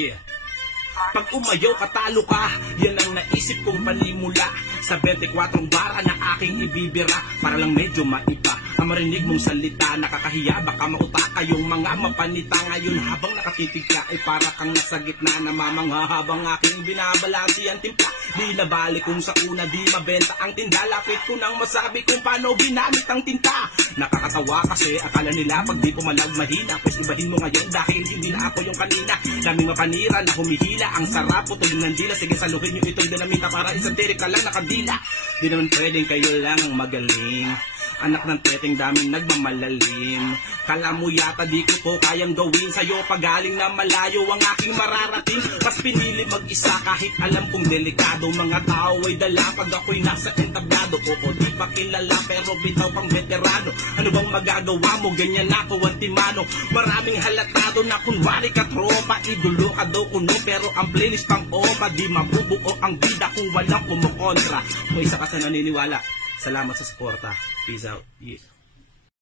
Yeah. Pag umayaw katalo ka, yan ang naisip kong panimula sa 24 bara na aking ibibira. Para lang medyo maiba ang marinig mong salita. Nakakahiya, baka mauta kayong mga mapanita. Ngayon habang nakatitig ka ay para kang nasa gitna. Namamangha habang aking binabalansi ang timpla. Di nabalik kung sa una di mabenta ang tinda. Lapit ko nang masabi kung paano ginamit ang tinta. Nakakatawa kasi akala nila pag di pumalag mahina. Pues ibahin mo ngayon dahil hindi na ako yung kanina. Daming mapanira na humihila. Ang sarap po tuloy ng dila. Sige saluhin nyo ito'y dinamita para isang tirik ka lang nakadila. Di naman pwedeng kayo lang ang magaling. Anak ng teteng daming nagmamalalim. Kala mo yata di ko to kayang gawin. Sa'yo pagaling na malayo ang aking mararating. Mas pinili mag-isa kahit alam kong delikado. Mga tao ay dala pag ako'y nasa entablado. Oo di pa kilala pero bitaw pang veterano. Ano bang magagawa mo? Ganyan ako antimano. Maraming halatado na kunwari ka tropa. Idolo ka daw kuno pero ang playlist pang opa. Di mabubuo ang bida kung walang kumukontra. Kung isa ka sa naniniwala, salamat sa suporta. Peace out. Yeah.